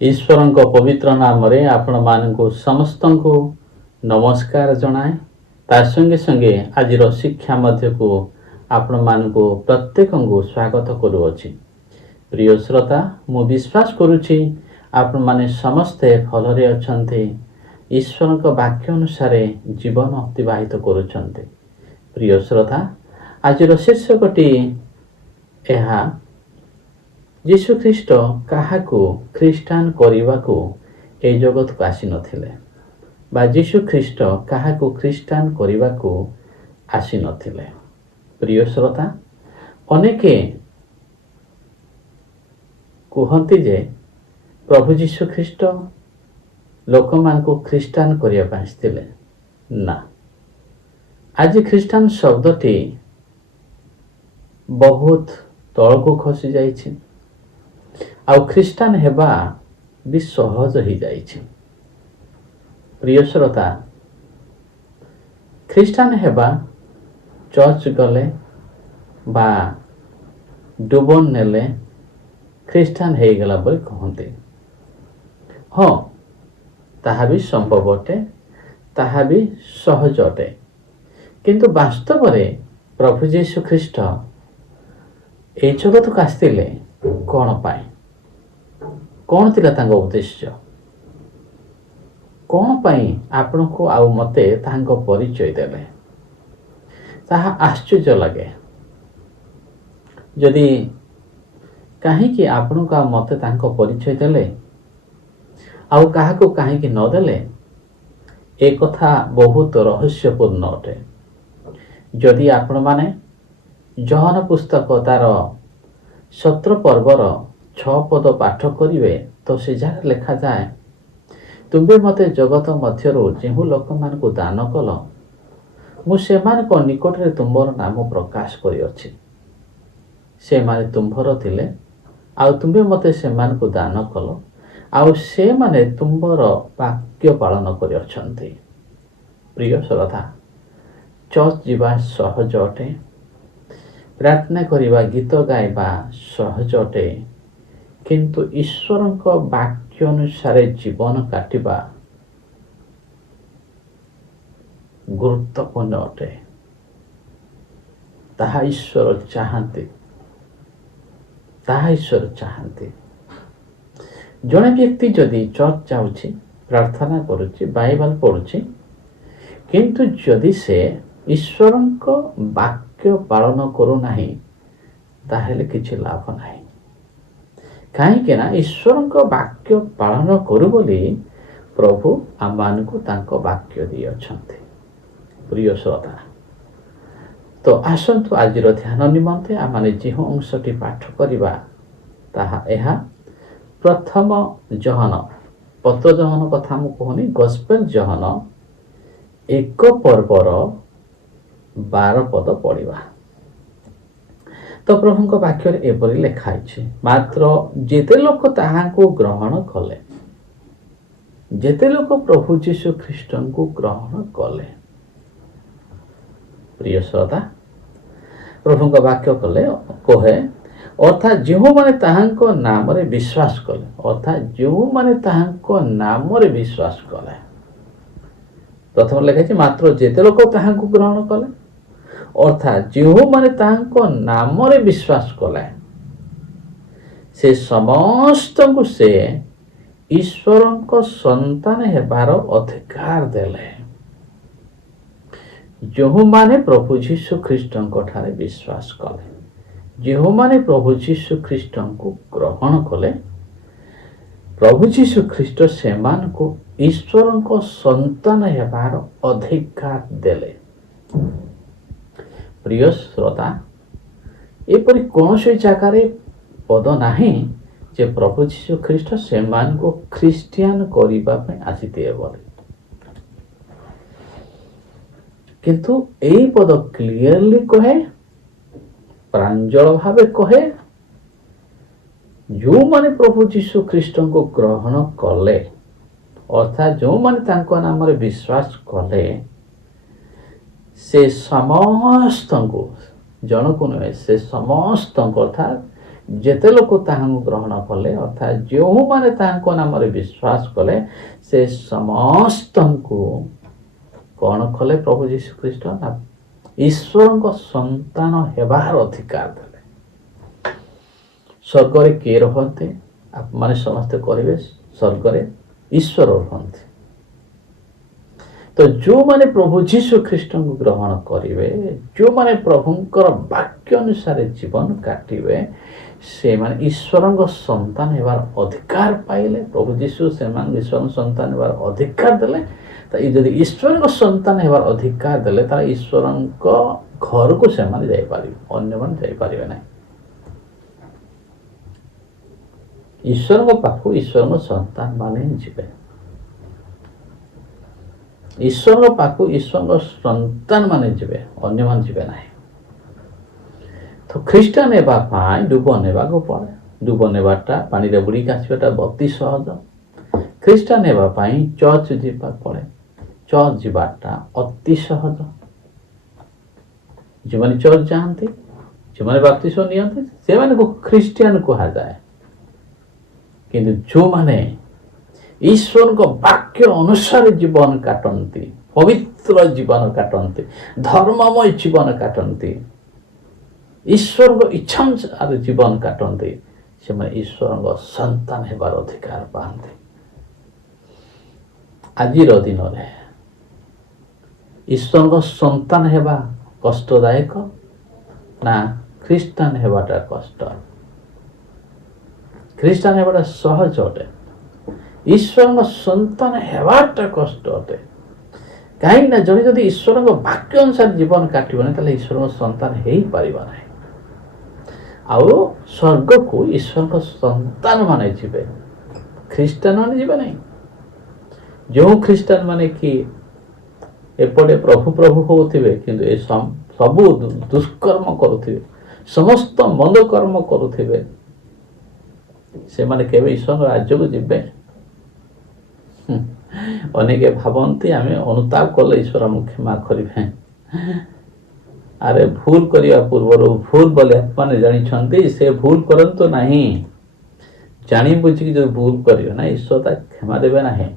ईश्वरଙ୍କ पवित्र नामରେ ଆପଣମାନଙ୍କୁ ସମସ୍ତଙ୍କୁ ନମସ୍କାର ଜଣାଏ। ତା ସଙ୍ଗେ ସଙ୍ଗେ ଆଜିର ଶିକ୍ଷା ମଧ୍ୟକୁ ଆପଣମାନଙ୍କୁ ପ୍ରତ୍ୟେକଙ୍କୁ ସ୍ୱାଗତ କରୁଅଛି। ପ୍ରିୟ ଶ୍ରୋତା, ମୁଁ ବିଶ୍ୱାସ କରୁଛି ଆପଣମାନେ ସମସ୍ତେ ଭଲରେ ଅଛନ୍ତି, ଈଶ୍ୱରଙ୍କ ବାକ୍ୟ ଅନୁସାରେ ଜୀବନ ଅତିବାହିତ କରୁଛନ୍ତି। ପ୍ରିୟ ଶ୍ରୋତା, ଆଜିର ଶୀର୍ଷକଟି ଏହା, ଯୀଶୁ ଖ୍ରୀଷ୍ଟ କାହାକୁ ଖ୍ରୀଷ୍ଟାନ କରିବାକୁ ଏହି ଜଗତକୁ ଆସିନଥିଲେ, ବା ଯୀଶୁ ଖ୍ରୀଷ୍ଟ କାହାକୁ ଖ୍ରୀଷ୍ଟାନ କରିବାକୁ ଆସିନଥିଲେ। ପ୍ରିୟ ଶ୍ରୋତା, ଅନେକ କୁହନ୍ତି ଯେ ପ୍ରଭୁ ଯୀଶୁ ଖ୍ରୀଷ୍ଟ ଲୋକମାନଙ୍କୁ ଖ୍ରୀଷ୍ଟାନ କରିବା ପାଇଁ ଆସିଥିଲେ। ନା, ଆଜି ଖ୍ରୀଷ୍ଟାନ ଶବ୍ଦଟି ବହୁତ ତଳକୁ ଖସି ଯାଇଛି, ଆଉ ଖ୍ରୀଷ୍ଟାନ ହେବା ବି ସହଜ ହେଇଯାଇଛି। ପ୍ରିୟ ଶ୍ରୋତା, ଖ୍ରୀଷ୍ଟାନ ହେବା ଚର୍ଚ୍ଚ ଗଲେ ବା ଡୁବନ ନେଲେ ଖ୍ରୀଷ୍ଟାନ ହେଇଗଲା ବୋଲି କହନ୍ତି। ହଁ, ତାହା ବି ସମ୍ଭବ ଅଟେ, ତାହା ବି ସହଜ ଅଟେ। କିନ୍ତୁ ବାସ୍ତବରେ ପ୍ରଭୁ ଯୀଶୁ ଖ୍ରୀଷ୍ଟ ଏହି ଜଗତକୁ ଆସିଥିଲେ କ'ଣ ପାଇଁ? କ'ଣ ଥିଲା ତାଙ୍କ ଉଦ୍ଦେଶ୍ୟ? କ'ଣ ପାଇଁ ଆପଣଙ୍କୁ ଆଉ ମୋତେ ତାଙ୍କ ପରିଚୟ ଦେଲେ? ତାହା ଆଶ୍ଚର୍ଯ୍ୟ ଲାଗେ। ଯଦି କାହିଁକି ଆପଣଙ୍କୁ ଆଉ ମୋତେ ତାଙ୍କ ପରିଚୟ ଦେଲେ, ଆଉ କାହାକୁ କାହିଁକି ନ ଦେଲେ, ଏ କଥା ବହୁତ ରହସ୍ୟପୂର୍ଣ୍ଣ ଅଟେ। ଯଦି ଆପଣମାନେ ଜହନ ପୁସ୍ତକ ତାର 17 ପର୍ବର 6 ପଦ ପାଠ କରିବେ, ତ ସେ ଯାହା ଲେଖାଯାଏ, ତୁମେ ମୋତେ ଜଗତ ମଧ୍ୟରୁ ଯେଉଁ ଲୋକମାନଙ୍କୁ ଦାନ କଲ, ମୁଁ ସେମାନଙ୍କ ନିକଟରେ ତୁମର ନାମ ପ୍ରକାଶ କରିଅଛି। ସେମାନେ ତୁମ୍ଭର ଥିଲେ, ଆଉ ତୁମେ ମୋତେ ସେମାନଙ୍କୁ ଦାନ କଲ, ଆଉ ସେମାନେ ତୁମର ବାକ୍ୟ ପାଳନ କରିଅଛନ୍ତି। ପ୍ରିୟ ଶ୍ରୋତା, ଚର୍ଚ୍ଚ ଯିବା ସହଜ ଅଟେ, ପ୍ରାର୍ଥନା କରିବା, ଗୀତ ଗାଇବା ସହଜ ଅଟେ, କିନ୍ତୁ ଈଶ୍ୱରଙ୍କ ବାକ୍ୟ ଅନୁସାରେ ଜୀବନ କାଟିବା ଗୁରୁତ୍ୱପୂର୍ଣ୍ଣ ଅଟେ। ତାହା ଈଶ୍ୱର ଚାହାନ୍ତି, ତାହା ଈଶ୍ୱର ଚାହାନ୍ତି। ଜଣେ ବ୍ୟକ୍ତି ଯଦି ଚର୍ଚ୍ଚ ଯାଉଛି, ପ୍ରାର୍ଥନା କରୁଛି, ବାଇବେଲ ପଢୁଛି, କିନ୍ତୁ ଯଦି ସେ ଈଶ୍ୱରଙ୍କ ବାକ୍ୟ ପାଳନ କରୁନାହିଁ, ତାହେଲେ କିଛି ଲାଭ ନାହିଁ। କାହିଁକି ନା ଈଶ୍ୱରଙ୍କ ବାକ୍ୟ ପାଳନ କରୁ ବୋଲି ପ୍ରଭୁ ଆମମାନଙ୍କୁ ତାଙ୍କ ବାକ୍ୟ ଦେଇଅଛନ୍ତି। ପ୍ରିୟ ଶ୍ରୋତା, ତ ଆସନ୍ତୁ ଆଜିର ଧ୍ୟାନ ନିମନ୍ତେ ଆମେ ଯେଉଁ ଅଂଶଟି ପାଠ କରିବା, ତାହା ଏହା। ପ୍ରଥମ ଜହନ, ପତ୍ର ଜହନ କଥା ମୁଁ କହୁନି, ଗସ୍ପେଲ ଜହନ 1 ପର୍ବର 12 ପଦ ପଢ଼ିବା। ତ ପ୍ରଭୁଙ୍କ ବାକ୍ୟରେ ଏପରି ଲେଖା ହେଇଛି, ମାତ୍ର ଯେତେ ଲୋକ ତାହାଙ୍କୁ ଗ୍ରହଣ କଲେ, ଯେତେ ଲୋକ ପ୍ରଭୁ ଯୀଶୁ ଖ୍ରୀଷ୍ଟଙ୍କୁ ଗ୍ରହଣ କଲେ। ପ୍ରିୟ ଶ୍ରୋତା, ପ୍ରଭୁଙ୍କ ବାକ୍ୟ କହେ, ଅର୍ଥାତ୍ ଯେଉଁମାନେ ତାହାଙ୍କ ନାମରେ ବିଶ୍ୱାସ କଲେ, ଅର୍ଥାତ୍ ଯେଉଁମାନେ ତାହାଙ୍କ ନାମରେ ବିଶ୍ୱାସ କଲେ। ପ୍ରଥମ ଲେଖାଯାଇଛି, ମାତ୍ର ଯେତେ ଲୋକ ତାହାଙ୍କୁ ଗ୍ରହଣ କଲେ, ଅର୍ଥାତ୍ ଯେଉଁମାନେ ତାହାଙ୍କ ନାମରେ ବିଶ୍ୱାସ କଲେ, ସେ ସମସ୍ତଙ୍କୁ ସେ ଈଶ୍ୱରଙ୍କ ସନ୍ତାନ ହେବାର ଅଧିକାର ଦେଲେ, ଯେଉଁମାନେ ପ୍ରଭୁ ଯୀଶୁ ଖ୍ରୀଷ୍ଟଙ୍କ ଠାରେ ବିଶ୍ୱାସ କଲେ। ଯେଉଁମାନେ ପ୍ରଭୁ ଯୀଶୁ ଖ୍ରୀଷ୍ଟଙ୍କୁ ଗ୍ରହଣ କଲେ, ପ୍ରଭୁ ଯୀଶୁ ଖ୍ରୀଷ୍ଟ ସେମାନଙ୍କୁ ଈଶ୍ୱରଙ୍କ ସନ୍ତାନ ହେବାର ଅଧିକାର ଦେଲେ। ପ୍ରିୟ ଶ୍ରୋତା, ଏପରି କୌଣସି ଜାଗାରେ ପଦ ନାହିଁ ଯେ ପ୍ରଭୁ ଯୀଶୁ ଖ୍ରୀଷ୍ଟ ସେମାନଙ୍କୁ ଖ୍ରୀଷ୍ଟିଆନ କରିବା ପାଇଁ ଆସିଥିବେ ବୋଲି। କିନ୍ତୁ ଏହି ପଦ କ୍ଲିୟରଲି କହେ, ପ୍ରାଞ୍ଜଳ ଭାବେ କହେ, ଯେଉଁମାନେ ପ୍ରଭୁ ଯୀଶୁ ଖ୍ରୀଷ୍ଟଙ୍କୁ ଗ୍ରହଣ କଲେ, ଅର୍ଥାତ୍ ଯେଉଁମାନେ ତାଙ୍କ ନାମରେ ବିଶ୍ୱାସ କଲେ, ସେ ସମସ୍ତଙ୍କୁ, ଜଣକୁ ନୁହେଁ, ସେ ସମସ୍ତଙ୍କୁ, ଅର୍ଥାତ୍ ଯେତେ ଲୋକ ତାହାଙ୍କୁ ଗ୍ରହଣ କଲେ ଅର୍ଥାତ୍ ଯେଉଁମାନେ ତାହାଙ୍କ ନାମରେ ବିଶ୍ୱାସ କଲେ ସେ ସମସ୍ତଙ୍କୁ କ'ଣ କଲେ ପ୍ରଭୁ ଯୀଶୁଖ୍ରୀଷ୍ଟ ନା ଈଶ୍ୱରଙ୍କ ସନ୍ତାନ ହେବାର ଅଧିକାର ଦେଲେ। ସ୍ୱର୍ଗରେ କିଏ ରୁହନ୍ତି? ଆପଣମାନେ ସମସ୍ତେ କହିବେ ସ୍ୱର୍ଗରେ ଈଶ୍ୱର ରୁହନ୍ତି। ତ ଯେଉଁମାନେ ପ୍ରଭୁ ଯୀଶୁଖ୍ରୀଷ୍ଟଙ୍କୁ ଗ୍ରହଣ କରିବେ, ଯେଉଁମାନେ ପ୍ରଭୁଙ୍କର ବାକ୍ୟ ଅନୁସାରେ ଜୀବନ କାଟିବେ, ସେମାନେ ଈଶ୍ୱରଙ୍କ ସନ୍ତାନ ହେବାର ଅଧିକାର ପାଇଲେ। ପ୍ରଭୁ ଯୀଶୁ ସେମାନଙ୍କୁ ଈଶ୍ୱରଙ୍କ ସନ୍ତାନ ହେବାର ଅଧିକାର ଦେଲେ। ତ ଯଦି ଈଶ୍ୱରଙ୍କ ସନ୍ତାନ ହେବାର ଅଧିକାର ଦେଲେ ତାହେଲେ ଈଶ୍ୱରଙ୍କ ଘରକୁ ସେମାନେ ଯାଇପାରିବେ, ଅନ୍ୟମାନେ ଯାଇପାରିବେ ନାହିଁ। ଈଶ୍ୱରଙ୍କ ପାଖକୁ ଈଶ୍ୱରଙ୍କ ସନ୍ତାନ ମାନେ ଯିବେ। ଈଶ୍ୱରଙ୍କ ପାଖକୁ ଈଶ୍ୱରଙ୍କ ସନ୍ତାନ ମାନେ ଯିବେ, ଅନ୍ୟମାନେ ଯିବେ ନାହିଁ। ତ ଖ୍ରୀଷ୍ଟିଆନ ହେବା ପାଇଁ ଡୁବ ନେବାକୁ ପଡ଼େ। ଡୁବ ନେବାଟା ପାଣିରେ ବୁଡ଼ିକି ଆସିବାଟା ଅତି ସହଜ। ଖ୍ରୀଷ୍ଟିଆନ ହେବା ପାଇଁ ଚର୍ଚ୍ଚ ଯିବାକୁ ପଡ଼େ। ଚର୍ଚ୍ଚ ଯିବାଟା ଅତି ସହଜ। ଯେଉଁମାନେ ଚର୍ଚ୍ଚ ଯାଆନ୍ତି, ଯେଉଁମାନେ ବାପ୍ତିସ୍ମ ନିଅନ୍ତି, ସେମାନଙ୍କୁ ଖ୍ରୀଷ୍ଟିଆନ କୁହାଯାଏ। କିନ୍ତୁ ଯେଉଁମାନେ ଈଶ୍ୱରଙ୍କ ବାକ୍ୟ ଅନୁସାରେ ଜୀବନ କାଟନ୍ତି, ପବିତ୍ର ଜୀବନ କାଟନ୍ତି, ଧର୍ମମୟ ଜୀବନ କାଟନ୍ତି, ଈଶ୍ୱରଙ୍କ ଇଚ୍ଛା ଅନୁସାରେ ଜୀବନ କାଟନ୍ତି, ସେମାନେ ଈଶ୍ୱରଙ୍କ ସନ୍ତାନ ହେବାର ଅଧିକାର ପାଆନ୍ତି। ଆଜିର ଦିନରେ ଈଶ୍ୱରଙ୍କ ସନ୍ତାନ ହେବା କଷ୍ଟଦାୟକ ନା ଖ୍ରୀଷ୍ଟିଆନ ହେବାଟା କଷ୍ଟ? ଖ୍ରୀଷ୍ଟିଆନ ହେବାଟା ସହଜ ଅଟେ। ଈଶ୍ୱରଙ୍କ ସନ୍ତାନ ହେବାଟା କଷ୍ଟ ଅଟେ। କାହିଁକି ନା ଜଣେ ଯଦି ଈଶ୍ୱରଙ୍କ ବାକ୍ୟ ଅନୁସାରେ ଜୀବନ କାଟିବନି ତାହେଲେ ଈଶ୍ୱରଙ୍କ ସନ୍ତାନ ହେଇପାରିବ ନାହିଁ। ଆଉ ସ୍ୱର୍ଗକୁ ଈଶ୍ୱରଙ୍କ ସନ୍ତାନ ମାନେ ଯିବେ, ଖ୍ରୀଷ୍ଟିଆନ ମାନେ ଯିବେ ନାହିଁ। ଯେଉଁ ଖ୍ରୀଷ୍ଟିଆନ ମାନେ କି ଏପଟେ ପ୍ରଭୁ ପ୍ରଭୁ ହେଉଥିବେ କିନ୍ତୁ ଏ ସବୁ ଦୁଷ୍କର୍ମ କରୁଥିବେ, ସମସ୍ତ ମନ୍ଦ କର୍ମ କରୁଥିବେ, ସେମାନେ କେବେ ଈଶ୍ୱରଙ୍କ ରାଜ୍ୟକୁ ଯିବେ? ଅନେକ ଭାବନ୍ତି ଆମେ ଅନୁତାପ କଲେ ଈଶ୍ୱର ଆମକୁ କ୍ଷମା କରିବେ। ଆରେ ଭୁଲ କରିବା ପୂର୍ବରୁ ଭୁଲ ବୋଲି ଆପଣମାନେ ଜାଣିଛନ୍ତି, ସେ ଭୁଲ କରନ୍ତୁ ନାହିଁ। ଜାଣି ବୁଝିକି ଯଦି ଭୁଲ କରିବେ ନା ଈଶ୍ୱର ତା କ୍ଷମା ଦେବେ ନାହିଁ।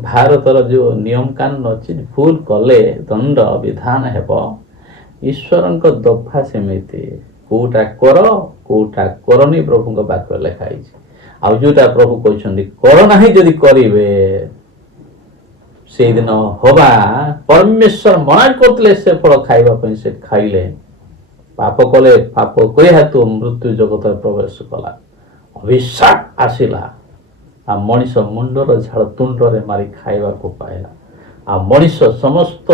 ଭାରତର ଯେଉଁ ନିୟମ କାନୁନ ଅଛି, ଭୁଲ କଲେ ଦଣ୍ଡ ବିଧାନ ହେବ। ଈଶ୍ୱରଙ୍କ ଦଫା ସେମିତି, କୋଉଟା କର କୋଉଟା କରନି ପ୍ରଭୁଙ୍କ ବାକ୍ୟ ଲେଖା ହେଇଛି। ଆଉ ଯୋଉଟା ପ୍ରଭୁ କହିଛନ୍ତି କର ନାହିଁ ଯଦି କରିବେ, ସେଇଦିନ ହବା ପରମେଶ୍ୱର ମନା କରୁଥିଲେ ସେ ଫଳ ଖାଇବା ପାଇଁ, ସେ ଖାଇଲେ ପାପ କଲେ, ପାପ କରି ହେତୁ ମୃତ୍ୟୁ ଜଗତରେ ପ୍ରବେଶ କଲା, ଅଭିଶାପ ଆସିଲା। ଆଉ ମଣିଷ ମୁଣ୍ଡର ଝାଳ ତୁଣ୍ଡରେ ମାରି ଖାଇବାକୁ ପାଇଲା। ଆଉ ମଣିଷ ସମସ୍ତ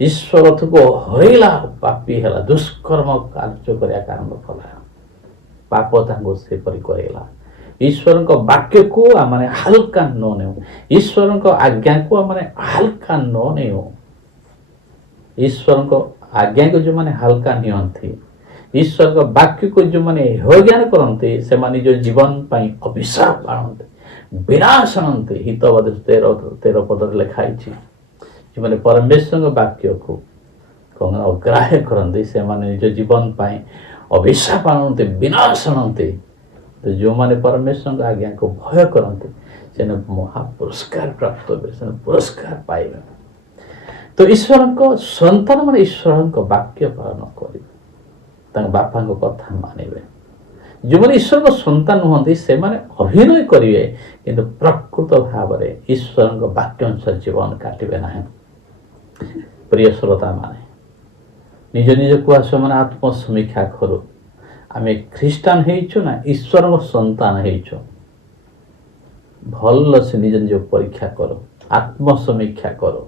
ଈଶ୍ୱରକୁ ହରେଇଲା, ପାପୀ ହେଲା, ଦୁଷ୍କର୍ମ କାର୍ଯ୍ୟ କରିବାକୁ ଆରମ୍ଭ କଲା। ପାପ ତାଙ୍କୁ ସେପରି କରେଇଲା। ଈଶ୍ୱରଙ୍କ ବାକ୍ୟକୁ ଆମେ ହାଲକା ନ ନେଉ, ଈଶ୍ୱରଙ୍କ ଆଜ୍ଞାକୁ ଆମେ ହାଲକା ନ ନେଉ। ଈଶ୍ୱରଙ୍କ ଆଜ୍ଞାକୁ ଯେଉଁମାନେ ହାଲକା ନିଅନ୍ତି, ଈଶ୍ୱରଙ୍କ ବାକ୍ୟକୁ ଯେଉଁମାନେ ହେୟଜ୍ଞାନ କରନ୍ତି, ସେମାନେ ନିଜ ଜୀବନ ପାଇଁ ଅଭିଶାପ ଆଣନ୍ତି, ବିନାଶ ଆଣନ୍ତି। ହିତବାଦ 13 ପଦରେ ଲେଖା ହେଇଛି, ଯେଉଁମାନେ ପରମେଶ୍ୱରଙ୍କ ବାକ୍ୟକୁ ଅଗ୍ରାହ୍ୟ କରନ୍ତି ସେମାନେ ନିଜ ଜୀବନ ପାଇଁ ଅଭିଶାପ ଆଣନ୍ତି, ବିନାଶ ଆଣନ୍ତି। ତ ଯେଉଁମାନେ ପରମେଶ୍ୱରଙ୍କ ଆଜ୍ଞାକୁ ଭୟ କରନ୍ତି ସେମାନେ ମହାପୁରସ୍କାର ପ୍ରାପ୍ତ ହେବେ, ସେମାନେ ପୁରସ୍କାର ପାଇବେ। ତ ଈଶ୍ୱରଙ୍କ ସନ୍ତାନ ମାନେ ଈଶ୍ୱରଙ୍କ ବାକ୍ୟ ପାଳନ କରିବେ, ତାଙ୍କ ବାପାଙ୍କ କଥା ମାନିବେ। ଯେଉଁମାନେ ଈଶ୍ୱରଙ୍କ ସନ୍ତାନ ନୁହନ୍ତି ସେମାନେ ଅଭିନୟ କରିବେ କିନ୍ତୁ ପ୍ରକୃତ ଭାବରେ ଈଶ୍ୱରଙ୍କ ବାକ୍ୟ ଅନୁସାରେ ଜୀବନ କାଟିବେ ନାହିଁ। ପ୍ରିୟ ଶ୍ରୋତା ମାନେ, ନିଜ ନିଜକୁ ସେମାନେ ଆତ୍ମସମୀକ୍ଷା କରୁ। ଆମେ ଖ୍ରୀଷ୍ଟିଆନ ହେଇଛୁ ନା ଈଶ୍ୱରଙ୍କ ସନ୍ତାନ ହେଇଛୁ? ଭଲସେ ନିଜ ନିଜ ପରୀକ୍ଷା କରୁ, ଆତ୍ମସମୀକ୍ଷା କରୁ।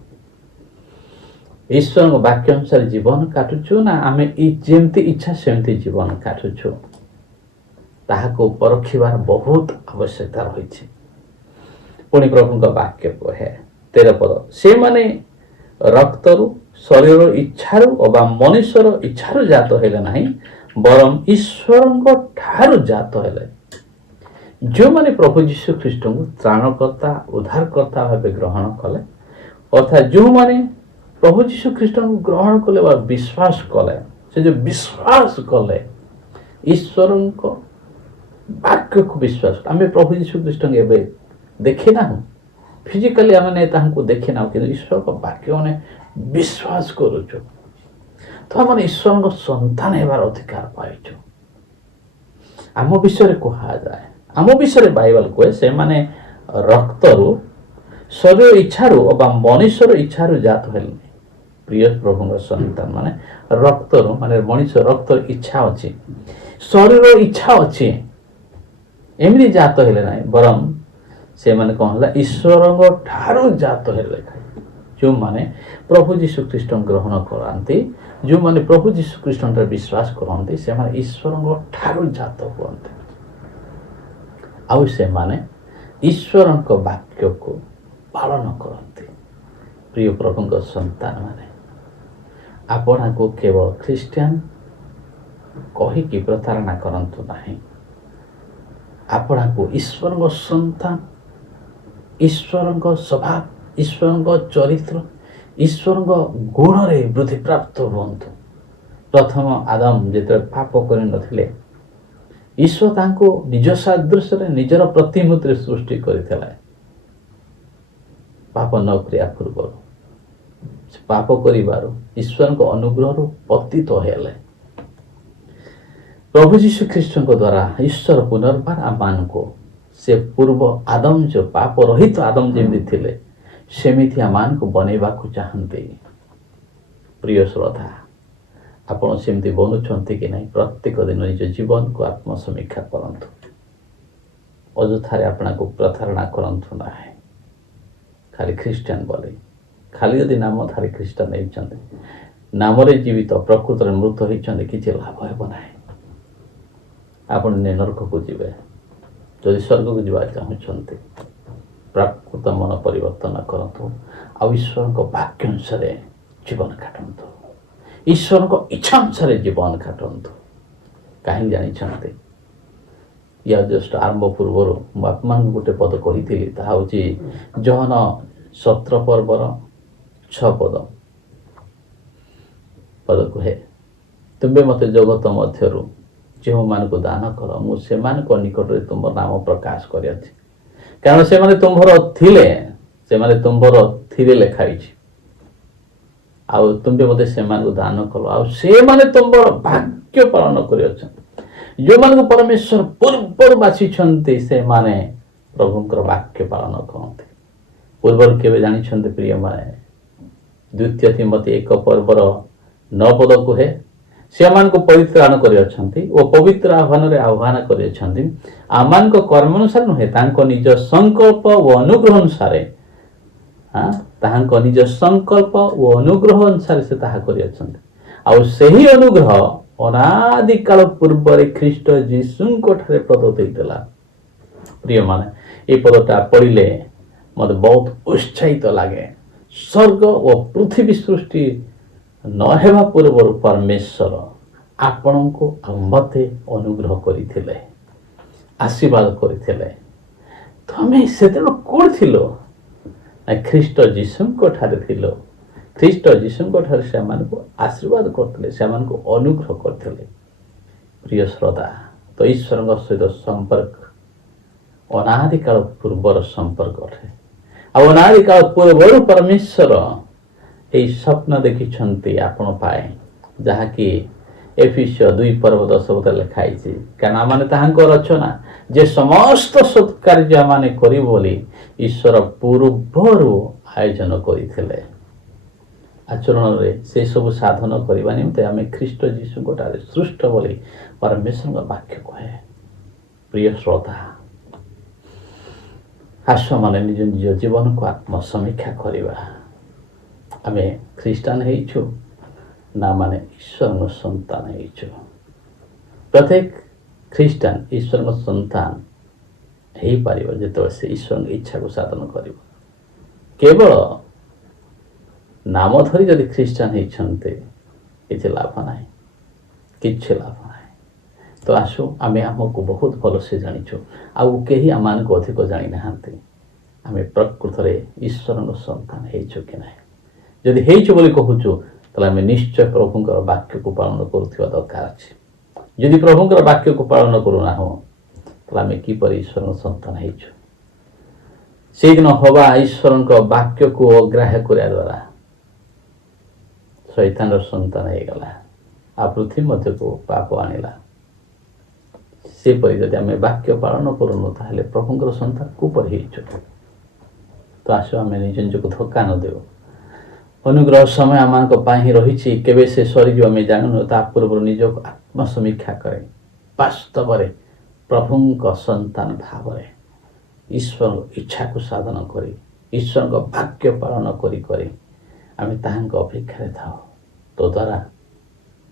ଈଶ୍ୱରଙ୍କ ବାକ୍ୟ ଅନୁସାରେ ଜୀବନ କାଟୁଛୁ ନା ଆମେ ଯେମିତି ଇଚ୍ଛା ସେମିତି ଜୀବନ କାଟୁଛୁ? ତାହାକୁ ପରଖିବାର ବହୁତ ଆବଶ୍ୟକତା ରହିଛି। ପୁଣି ପ୍ରଭୁଙ୍କ ବାକ୍ୟ କହେ 13 ପଦ, ସେମାନେ ରକ୍ତରୁ, ଶରୀର ଇଚ୍ଛାରୁ ଅବା ମନୁଷ୍ୟର ଇଚ୍ଛାରୁ ଜାତ ହେଲେ ନାହିଁ, ବରଂ ଈଶ୍ୱରଙ୍କ ଠାରୁ ଜାତ ହେଲେ। ଯେଉଁମାନେ ପ୍ରଭୁ ଯୀଶୁ ଖ୍ରୀଷ୍ଟଙ୍କୁ ତ୍ରାଣକର୍ତ୍ତା, ଉଦ୍ଧାରକର୍ତ୍ତା ଭାବେ ଗ୍ରହଣ କଲେ, ଅର୍ଥାତ୍ ଯେଉଁମାନେ ପ୍ରଭୁ ଯୀଶୁ ଖ୍ରୀଷ୍ଟଙ୍କୁ ଗ୍ରହଣ କଲେ ବା ବିଶ୍ୱାସ କଲେ, ସେ ଯେଉଁ ବିଶ୍ୱାସ କଲେ ଈଶ୍ୱରଙ୍କ ବାକ୍ୟକୁ ବିଶ୍ୱାସ ଆମେ ପ୍ରଭୁ ଯୀଶୁଖ୍ରୀଷ୍ଟଙ୍କୁ ଏବେ ଦେଖିନାହୁଁ, ଫିଜିକାଲି ଆମେ ତାହାଙ୍କୁ ଦେଖିନାହୁଁ, କିନ୍ତୁ ଈଶ୍ୱରଙ୍କ ବାକ୍ୟ ମାନେ ବିଶ୍ୱାସ କରୁଛୁ। ତ ଆମେ ଈଶ୍ୱରଙ୍କ ସନ୍ତାନ ହେବାର ଅଧିକାର ପାଇଛୁ। ଆମ ବିଷୟରେ କୁହାଯାଏ, ଆମ ବିଷୟରେ ବାଇବଲ କୁହେ, ସେମାନେ ରକ୍ତରୁ ଶରୀର ଇଚ୍ଛାରୁ ବା ମଣିଷର ଇଚ୍ଛାରୁ ଜାତ ହେଲେନି। ପ୍ରିୟ ପ୍ରଭୁଙ୍କ ସନ୍ତାନ ମାନେ ରକ୍ତରୁ, ମାନେ ମଣିଷ ରକ୍ତର ଇଚ୍ଛା ଅଛି, ଶରୀର ଇଚ୍ଛା ଅଛି, ଏମିତି ଜାତ ହେଲେ ନାହିଁ, ବରଂ ସେମାନେ କ'ଣ ହେଲା, ଈଶ୍ୱରଙ୍କ ଠାରୁ ଜାତ ହେଲେ। ଯେଉଁମାନେ ପ୍ରଭୁ ଯୀଶୁଖ୍ରୀଷ୍ଟ ଗ୍ରହଣ କରନ୍ତି, ଯେଉଁମାନେ ପ୍ରଭୁ ଯୀଶୁଖ୍ରୀଷ୍ଟଙ୍କର ବିଶ୍ୱାସ କରନ୍ତି, ସେମାନେ ଈଶ୍ୱରଙ୍କ ଠାରୁ ଜାତ ହୁଅନ୍ତି। ଆଉ ସେମାନେ ଈଶ୍ୱରଙ୍କ ବାକ୍ୟକୁ ପାଳନ କରନ୍ତି। ପ୍ରିୟ ପ୍ରଭୁଙ୍କ ସନ୍ତାନ ମାନେ ଆପଣଙ୍କୁ କେବଳ ଖ୍ରୀଷ୍ଟିଆନ କହିକି ପ୍ରତାରଣା କରନ୍ତୁ ନାହିଁ। ଆପଣଙ୍କୁ ଈଶ୍ୱରଙ୍କ ସନ୍ତାନ, ଈଶ୍ୱରଙ୍କ ସ୍ୱଭାବ, ଈଶ୍ୱରଙ୍କ ଚରିତ୍ର, ଈଶ୍ୱରଙ୍କ ଗୁଣରେ ବୃଦ୍ଧିପ୍ରାପ୍ତ ହୁଅନ୍ତୁ। ପ୍ରଥମ ଆଦମ ଯେତେବେଳେ ପାପ କରିନଥିଲେ, ଈଶ୍ୱର ତାଙ୍କୁ ନିଜ ସାଦୃଶ୍ୟରେ ନିଜର ପ୍ରତିମୂର୍ତ୍ତିରେ ସୃଷ୍ଟି କରିଥିଲେ। ପାପ ନ କରିବା ପୂର୍ବରୁ ସେ ପାପ କରିବାରୁ ଈଶ୍ୱରଙ୍କ ଅନୁଗ୍ରହରୁ ପତିତ ହେଲେ। ପ୍ରଭୁ ଯୀଶୁଖ୍ରୀଷ୍ଟଙ୍କ ଦ୍ୱାରା ଈଶ୍ୱର ପୁନର୍ବାର ଆମମାନଙ୍କୁ ସେ ପୂର୍ବ ଆଦମ, ଯେଉଁ ପାପ ରହିତ ଆଦମ ଯେମିତି ଥିଲେ, ସେମିତି ଆମମାନଙ୍କୁ ବନେଇବାକୁ ଚାହାନ୍ତି। ପ୍ରିୟ ଶ୍ରୋତା, ଆପଣ ସେମିତି ବନୁଛନ୍ତି କି ନାହିଁ? ପ୍ରତ୍ୟେକ ଦିନ ନିଜ ଜୀବନକୁ ଆତ୍ମସମୀକ୍ଷା କରନ୍ତୁ। ଅଯଥାରେ ଆପଣଙ୍କୁ ପ୍ରତାରଣା କରନ୍ତୁ ନାହିଁ। ଖାଲି ଖ୍ରୀଷ୍ଟିଆନ ବୋଲି, ଖାଲି ଯଦି ନାମଧାରୀ ଖ୍ରୀଷ୍ଟିଆନ ହେଇଛନ୍ତି, ନାମରେ ଜୀବିତ, ପ୍ରକୃତରେ ମୃତ ହେଇଛନ୍ତି, କିଛି ଲାଭ ହେବ ନାହିଁ। ଆପଣ ନରକକୁ ଯିବେ। ଯଦି ସ୍ୱର୍ଗକୁ ଯିବାକୁ ଚାହୁଁଛନ୍ତି, ପ୍ରକୃତ ମନ ପରିବର୍ତ୍ତନ କରନ୍ତୁ, ଆଉ ଈଶ୍ୱରଙ୍କ ବାକ୍ୟ ଅନୁସାରେ ଜୀବନ କାଟନ୍ତୁ, ଈଶ୍ୱରଙ୍କ ଇଚ୍ଛା ଅନୁସାରେ ଜୀବନ କାଟନ୍ତୁ। କାହିଁକି ଜାଣିଛନ୍ତି? ୟା ଜଷ୍ଟ ଆରମ୍ଭ ପୂର୍ବରୁ ମୁଁ ଆପଣଙ୍କୁ ଗୋଟେ ପଦ କହିଥିଲି, ତାହା ହେଉଛି ଜହନ 17 ପର୍ବର 6 ପଦ କୁହେ, ତୁମେ ମୋତେ ଜଗତ ମଧ୍ୟରୁ ଯେଉଁମାନଙ୍କୁ ଦାନ କର, ମୁଁ ସେମାନଙ୍କ ନିକଟରେ ତୁମ ନାମ ପ୍ରକାଶ କରିଅଛି। କାରଣ ସେମାନେ ତୁମ୍ଭର ଥିଲେ, ସେମାନେ ତୁମ୍ଭର ଥିଲେ ଲେଖା ହେଇଛି। ଆଉ ତୁମେ ମୋତେ ସେମାନଙ୍କୁ ଦାନ କଲ, ଆଉ ସେମାନେ ତୁମର ଭାଗ୍ୟ ପାଳନ କରିଅଛନ୍ତି। ଯେଉଁମାନଙ୍କୁ ପରମେଶ୍ୱର ପୂର୍ବରୁ ବାଛିଛନ୍ତି, ସେମାନେ ପ୍ରଭୁଙ୍କର ବାକ୍ୟ ପାଳନ କରନ୍ତି। ପୂର୍ବରୁ କେବେ ଜାଣିଛନ୍ତି ପ୍ରିୟମାନେ? 2 ତିମୋଥୀ 1 ପର୍ବର 9 ପଦ କୁହେ, ସେମାନଙ୍କୁ ପରିତ୍ରାଣ କରିଅଛନ୍ତି ଓ ପବିତ୍ର ଆହ୍ୱାନରେ ଆହ୍ୱାନ କରିଅଛନ୍ତି, ଆମମାନଙ୍କ କର୍ମ ଅନୁସାରେ ନୁହେଁ, ତାଙ୍କ ନିଜ ସଂକଳ୍ପ ଓ ଅନୁଗ୍ରହ ଅନୁସାରେ, ତାହାଙ୍କ ନିଜ ସଂକଳ୍ପ ଓ ଅନୁଗ୍ରହ ଅନୁସାରେ ସେ ତାହା କରିଅଛନ୍ତି। ଆଉ ସେହି ଅନୁଗ୍ରହ ଅନାଦି କାଳ ପୂର୍ବରେ ଖ୍ରୀଷ୍ଟ ଯୀଶୁଙ୍କ ଠାରେ ପ୍ରଦତ୍ତ ହେଇଥିଲା। ପ୍ରିୟମାନେ, এই ପଦଟା ପଢ଼ିଲେ ମୋତେ ବହୁତ ଉତ୍ସାହିତ ଲାଗେ। ସ୍ୱର୍ଗ ଓ ପୃଥିବୀ ସୃଷ୍ଟି ନ ହେବା ପୂର୍ବରୁ ପରମେଶ୍ୱର ଆପଣଙ୍କୁ ଆଉ ମୋତେ ଅନୁଗ୍ରହ କରିଥିଲେ, ଆଶୀର୍ବାଦ କରିଥିଲେ। ତ ଆମେ ସେତେବେଳେ କୋଉଠି ଥିଲୁ? ଖ୍ରୀଷ୍ଟ ଯୀଶୁଙ୍କ ଠାରେ ଥିଲୁ। ଖ୍ରୀଷ୍ଟ ଯୀଶୁଙ୍କ ଠାରେ ସେମାନଙ୍କୁ ଆଶୀର୍ବାଦ କରିଥିଲେ, ସେମାନଙ୍କୁ ଅନୁଗ୍ରହ କରିଥିଲେ। ପ୍ରିୟ ଶ୍ରୋତା, ତ ଈଶ୍ୱରଙ୍କ ସହିତ ସମ୍ପର୍କ ଅନାଦି କାଳ ପୂର୍ବର ସମ୍ପର୍କ ଅଟେ। ଆଉ ଅନାଦି କାଳ ପୂର୍ବରୁ ପରମେଶ୍ୱର ଏହି ସ୍ୱପ୍ନ ଦେଖିଛନ୍ତି ଆପଣ ପାଇଁ, ଯାହାକି ଏଫେସୀୟ 2 ପର୍ବ 10 ପଦ ଲେଖା ହେଇଛି। କାରଣ ଆମମାନେ ତାହାଙ୍କ ରଚନା, ଯେ ସମସ୍ତ ସତ୍କାର୍ଯ୍ୟ ଆମମାନେ କରିବୁ ବୋଲି ଈଶ୍ୱର ପୂର୍ବରୁ ଆୟୋଜନ କରିଥିଲେ। ଆଚରଣରେ ସେସବୁ ସାଧନ କରିବା ନିମନ୍ତେ ଆମେ ଖ୍ରୀଷ୍ଟ ଯୀଶୁଙ୍କ ଠାରେ ସୃଷ୍ଟ ବୋଲି ପରମେଶ୍ୱରଙ୍କ ବାକ୍ୟ କହେ। ପ୍ରିୟ ଶ୍ରୋତା, ଆସମାନେ ନିଜ ନିଜ ଜୀବନକୁ ଆତ୍ମସମୀକ୍ଷା କରିବା। ଆମେ ଖ୍ରୀଷ୍ଟିଆନ ହେଇଛୁ ନା ମାନେ ଈଶ୍ୱରଙ୍କ ସନ୍ତାନ ହେଇଛୁ? ପ୍ରତ୍ୟେକ ଖ୍ରୀଷ୍ଟିଆନ ଈଶ୍ୱରଙ୍କ ସନ୍ତାନ ହେଇପାରିବ ଯେତେବେଳେ ସେ ଈଶ୍ୱରଙ୍କ ଇଚ୍ଛାକୁ ସାଧନ କରିବ। କେବଳ ନାମ ଧରି ଯଦି ଖ୍ରୀଷ୍ଟିଆନ ହେଇଛନ୍ତି, କିଛି ଲାଭ ନାହିଁ, କିଛି ଲାଭ ନାହିଁ। ତ ଆସୁ, ଆମେ ଆମକୁ ବହୁତ ଭଲସେ ଜାଣିଛୁ, ଆଉ କେହି ଆମମାନଙ୍କୁ ଅଧିକ ଜାଣିନାହାନ୍ତି। ଆମେ ପ୍ରକୃତରେ ଈଶ୍ୱରଙ୍କ ସନ୍ତାନ ହେଇଛୁ କି ନାହିଁ? ଯଦି ହେଇଛୁ ବୋଲି କହୁଛୁ, ତାହେଲେ ଆମେ ନିଶ୍ଚୟ ପ୍ରଭୁଙ୍କର ବାକ୍ୟକୁ ପାଳନ କରୁଥିବା ଦରକାର ଅଛି। ଯଦି ପ୍ରଭୁଙ୍କର ବାକ୍ୟକୁ ପାଳନ କରୁନାହୁଁ ତାହେଲେ ଆମେ କିପରି ଈଶ୍ୱରଙ୍କ ସନ୍ତାନ ହେଇଛୁ? ସେଇଦିନ ହବା ଈଶ୍ୱରଙ୍କ ବାକ୍ୟକୁ ଅଗ୍ରାହ୍ୟ କରିବା ଦ୍ୱାରା ଶୈତାନର ସନ୍ତାନ ହେଇଗଲା, ଆଉ ପୃଥିବୀ ମଧ୍ୟକୁ ପାପ ଆଣିଲା। ସେପରି ଯଦି ଆମେ ବାକ୍ୟ ପାଳନ କରୁନୁ ତାହେଲେ ପ୍ରଭୁଙ୍କର ସନ୍ତାନ କିପରି ହେଇଛୁ? ତ ଆସ ଆମେ ନିଜ ନିଜକୁ ଧୋକା ନ ଦେଉ। ଅନୁଗ୍ରହ ସମୟ ଆମମାନଙ୍କ ପାଇଁ ହିଁ ରହିଛି, କେବେ ସେ ସରିଯିବ ଆମେ ଜାଣୁନୁ। ତା ପୂର୍ବରୁ ନିଜକୁ ଆତ୍ମସମୀକ୍ଷା କରେ, ବାସ୍ତବରେ ପ୍ରଭୁଙ୍କ ସନ୍ତାନ ଭାବରେ ଈଶ୍ୱରଙ୍କ ଇଚ୍ଛାକୁ ସାଧନ କରି ଈଶ୍ୱରଙ୍କ ବାକ୍ୟ ପାଳନ କରି କରି ଆମେ ତାହାଙ୍କ ଅପେକ୍ଷାରେ ଥାଉ। ତ ଦ୍ୱାରା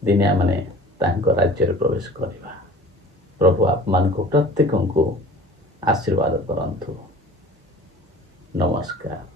ଦିନେ ଆମେ ତାଙ୍କ ରାଜ୍ୟରେ ପ୍ରବେଶ କରିବା। ପ୍ରଭୁ ଆପଣମାନଙ୍କୁ ପ୍ରତ୍ୟେକଙ୍କୁ ଆଶୀର୍ବାଦ କରନ୍ତୁ। ନମସ୍କାର।